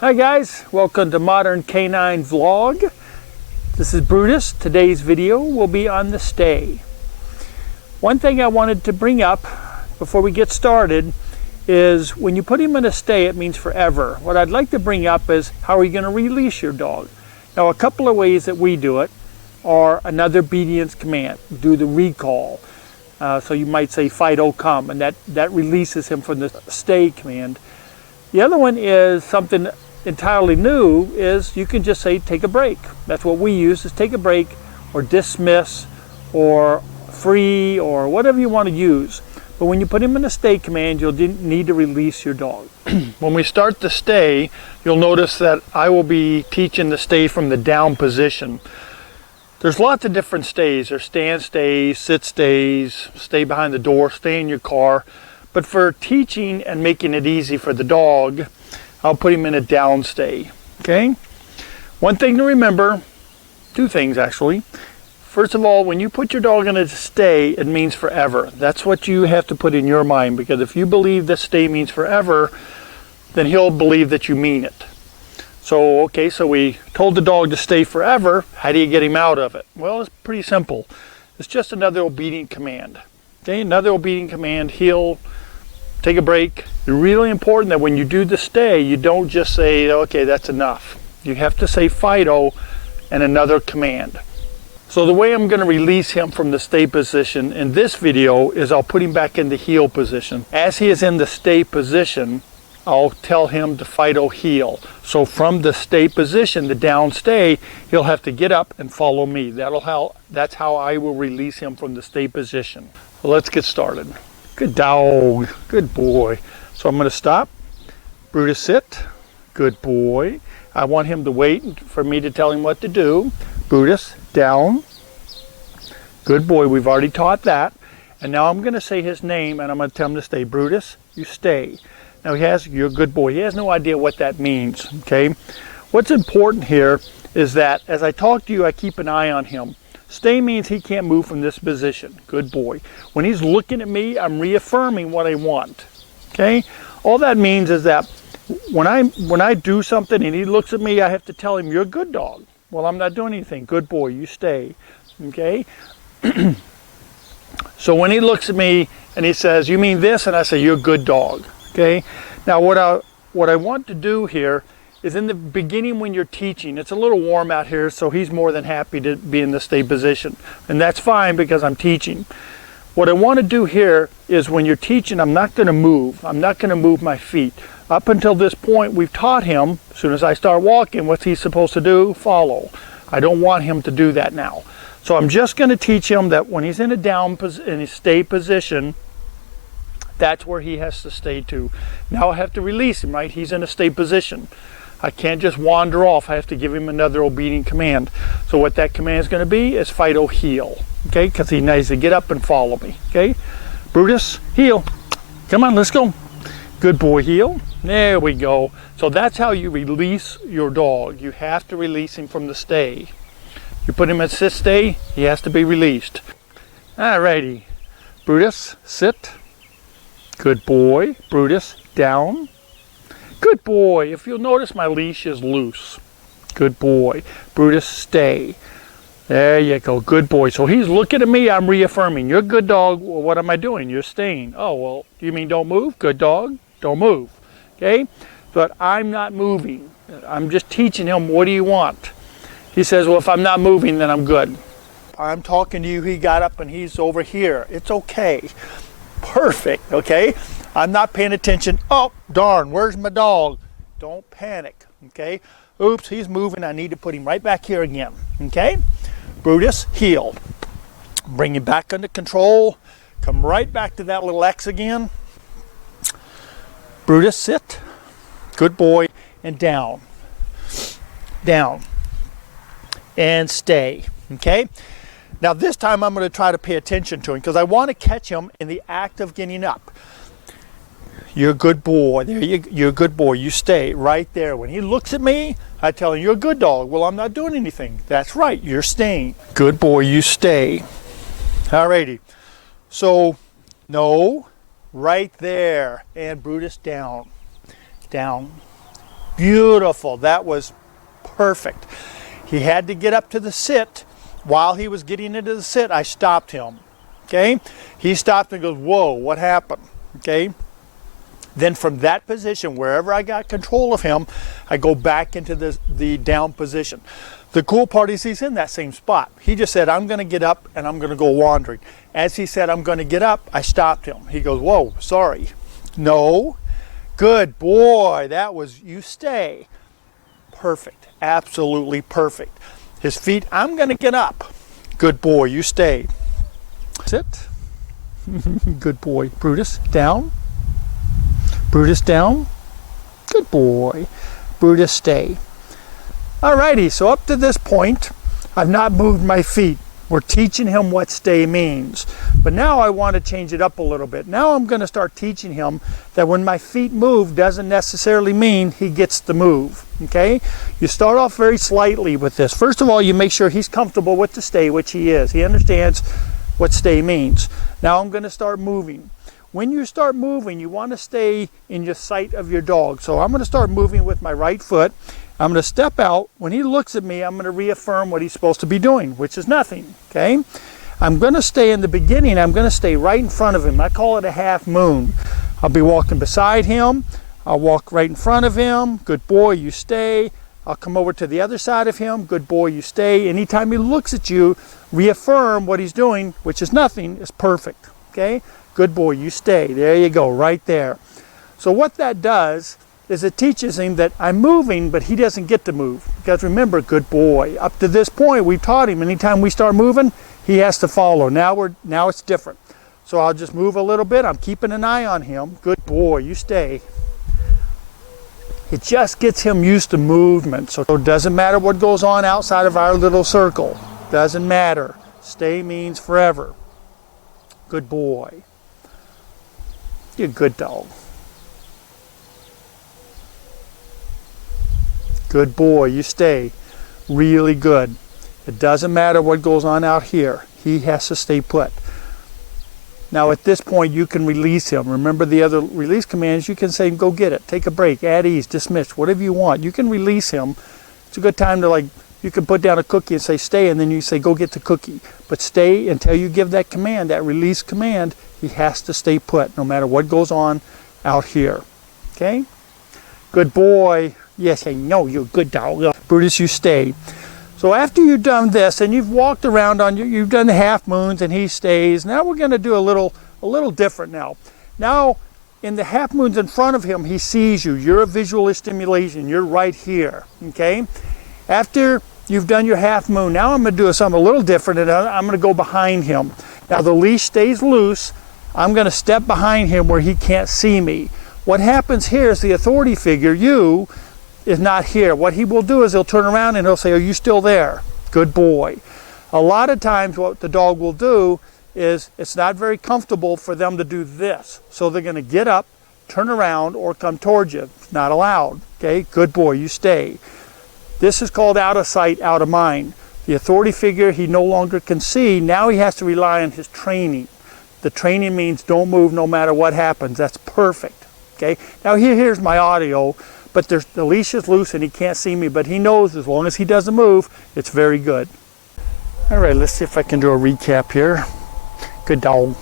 Hi guys, welcome to Modern Canine Vlog. This is Brutus. Today's video will be on the stay. One thing I wanted to bring up before we get started is when you put him in a stay, it means forever. What I'd like to bring up is how are you going to release your dog? Now, a couple of ways that we do it are another obedience command, do the recall. So you might say Fido come, and that releases him from the stay command. The other one is something entirely new, is you can just say take a break. That's what we use, is take a break or dismiss or free or whatever you want to use. But when you put him in a stay command, you'll need to release your dog. When we start the stay, you'll notice that I will be teaching the stay from the down position. There's lots of different stays. There's stand stays, sit stays, stay behind the door, stay in your car. But for teaching and making it easy for the dog, I'll put him in a down stay, okay? One thing to remember, two things actually. First of all, when you put your dog in a stay, it means forever. That's what you have to put in your mind, because if you believe that stay means forever, then he'll believe that you mean it. So, okay, so we told the dog to stay forever. How do you get him out of it? Well, it's pretty simple. It's just another obedient command. Okay, another obedient command, he'll take a break. It's really important that when you do the stay, you don't just say, okay, that's enough. You have to say Fido and another command. So the way I'm going to release him from the stay position in this video is I'll put him back in the heel position. As he is in the stay position, I'll tell him to Fido heel. So from the stay position, the down stay, he'll have to get up and follow me. That's how I will release him from the stay position. So let's get started. Good dog, good boy. So I'm going to stop. Brutus, sit. Good boy. I want him to wait for me to tell him what to do. Brutus, down. Good boy, we've already taught that. And now I'm going to say his name and I'm going to tell him to stay. Brutus, you stay. Now you're a good boy. He has no idea what that means, okay? What's important here is that as I talk to you, I keep an eye on him. Stay means he can't move from this position. Good boy. When he's looking at me, I'm reaffirming what I want. Okay? All that means is that when I do something and he looks at me, I have to tell him, you're a good dog. Well, I'm not doing anything. Good boy, you stay. Okay? So when he looks at me and he says, you mean this? And I say, you're a good dog. Okay? Now what I want to do here is in the beginning when you're teaching, it's a little warm out here, so he's more than happy to be in the stay position. And that's fine because I'm teaching. What I want to do here is when you're teaching, I'm not going to move. I'm not going to move my feet. Up until this point, we've taught him, as soon as I start walking, what's he supposed to do? Follow. I don't want him to do that now. So I'm just going to teach him that when he's in a stay position, that's where he has to stay to. Now I have to release him, right? He's in a stay position. I can't just wander off. I have to give him another obedient command. So what that command is going to be is Fido heel. Okay? Because he needs to get up and follow me. Okay? Brutus, heel. Come on, let's go. Good boy, heel. There we go. So that's how you release your dog. You have to release him from the stay. You put him at sit stay, he has to be released. Alrighty. Brutus, sit. Good boy. Brutus, down. Good boy. If you'll notice, my leash is loose. Good boy. Brutus, stay. There you go. Good boy. So he's looking at me. I'm reaffirming. You're a good dog. Well, what am I doing? You're staying. Oh, well, you mean don't move? Good dog. Don't move. Okay? But I'm not moving. I'm just teaching him, what do you want? He says, well, if I'm not moving, then I'm good. I'm talking to you. He got up and he's over here. It's okay. Perfect. Okay? I'm not paying attention. Oh, darn, where's my dog? Don't panic, okay? Oops, he's moving. I need to put him right back here again, okay? Brutus, heel. Bring him back under control. Come right back to that little X again. Brutus, sit. Good boy. And down. Down. And stay, okay? Now this time I'm going to try to pay attention to him because I want to catch him in the act of getting up. You're a good boy. You're a good boy. You stay right there. When he looks at me, I tell him, you're a good dog. Well, I'm not doing anything. That's right. You're staying. Good boy. You stay. Alrighty. So, no, right there. And Brutus, down. Down. Beautiful. That was perfect. He had to get up to the sit. While he was getting into the sit, I stopped him. Okay? He stopped and goes, whoa, what happened? Okay? Then from that position, wherever I got control of him, I go back into the down position. The cool part is he's in that same spot. He just said, I'm going to get up and I'm going to go wandering. As he said, I'm going to get up, I stopped him. He goes, whoa, sorry. No. Good boy. That was, you stay. Perfect. Absolutely perfect. His feet, I'm going to get up. Good boy. You stay. Sit. Good boy. Brutus, down. Brutus, down. Good boy. Brutus, stay. Alrighty, so up to this point, I've not moved my feet. We're teaching him what stay means. But now I want to change it up a little bit. Now I'm going to start teaching him that when my feet move doesn't necessarily mean he gets to move. Okay? You start off very slightly with this. First of all, you make sure he's comfortable with the stay, which he is. He understands what stay means. Now I'm going to start moving. When you start moving, you want to stay in your sight of your dog. So I'm going to start moving with my right foot. I'm going to step out. When he looks at me, I'm going to reaffirm what he's supposed to be doing, which is nothing, okay? I'm going to stay in the beginning. I'm going to stay right in front of him. I call it a half moon. I'll be walking beside him. I'll walk right in front of him. Good boy, you stay. I'll come over to the other side of him. Good boy, you stay. Anytime he looks at you, reaffirm what he's doing, which is nothing, is perfect, okay? Good boy, you stay. There you go, right there. So what that does is it teaches him that I'm moving, but he doesn't get to move. Because remember, good boy. Up to this point, we've taught him anytime we start moving, he has to follow. Now it's different. So I'll just move a little bit. I'm keeping an eye on him. Good boy, you stay. It just gets him used to movement. So it doesn't matter what goes on outside of our little circle. Doesn't matter. Stay means forever. Good boy. You're a good dog. Good boy, you stay. Really good. It doesn't matter what goes on out here. He has to stay put. Now at this point you can release him. Remember the other release commands, you can say go get it, take a break, at ease, dismiss, whatever you want. You can release him. It's a good time to you can put down a cookie and say stay, and then you say go get the cookie. But stay until you give that command, that release command. He has to stay put no matter what goes on out here. Okay? Good boy. Yes, I know you're a good dog. Brutus, you stay. So after you've done this and you've walked around you've done the half moons and he stays. Now we're going to do a little different now. Now in the half moons in front of him, he sees you. You're a visual stimulation. You're right here. Okay? After you've done your half moon, now I'm going to do something a little different, and I'm going to go behind him. Now the leash stays loose. I'm going to step behind him where he can't see me. What happens here is the authority figure, you, is not here. What he will do is he'll turn around and he'll say, are you still there? Good boy. A lot of times what the dog will do is it's not very comfortable for them to do this. So they're going to get up, turn around, or come towards you. It's not allowed. Okay? Good boy, you stay. This is called out of sight, out of mind. The authority figure he no longer can see. Now he has to rely on his training. The training means don't move no matter what happens. That's perfect. Okay? Now here's my audio. But the leash is loose and he can't see me, but he knows as long as he doesn't move, it's very good. All right, let's see if I can do a recap here. Good dog.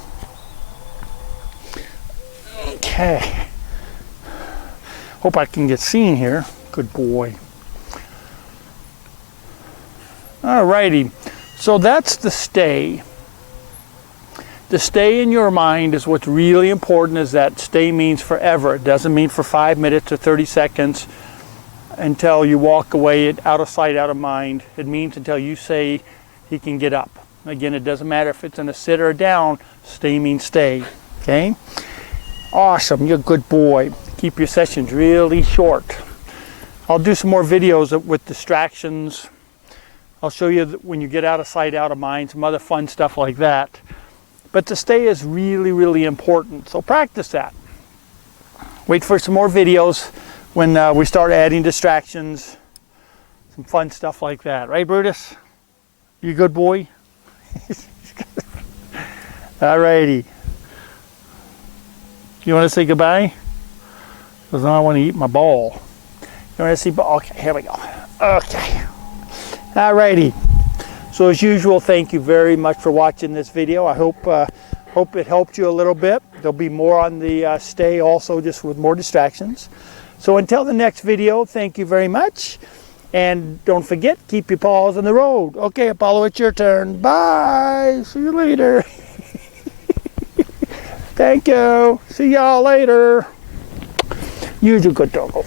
Okay. Hope I can get seen here. Good boy. All righty, so that's the stay. The stay in your mind is what's really important, is that stay means forever. It doesn't mean for 5 minutes or 30 seconds until you walk away, out of sight, out of mind. It means until you say he can get up. Again, it doesn't matter if it's in a sit or a down, stay means stay, okay? Awesome, you're a good boy. Keep your sessions really short. I'll do some more videos with distractions. I'll show you when you get out of sight, out of mind, some other fun stuff like that. But the stay is really, really important. So practice that. Wait for some more videos when we start adding distractions, some fun stuff like that. Right, Brutus? You a good boy? All righty. You want to say goodbye? Because I want to eat my ball. You want to see? Okay, here we go. Okay. Alrighty. So as usual, thank you very much for watching this video. I hope it helped you a little bit. There'll be more on the stay also, just with more distractions. So until the next video, thank you very much. And don't forget, keep your paws on the road. Okay, Apollo, it's your turn. Bye. See you later. Thank you. See y'all later. You're a good doggo.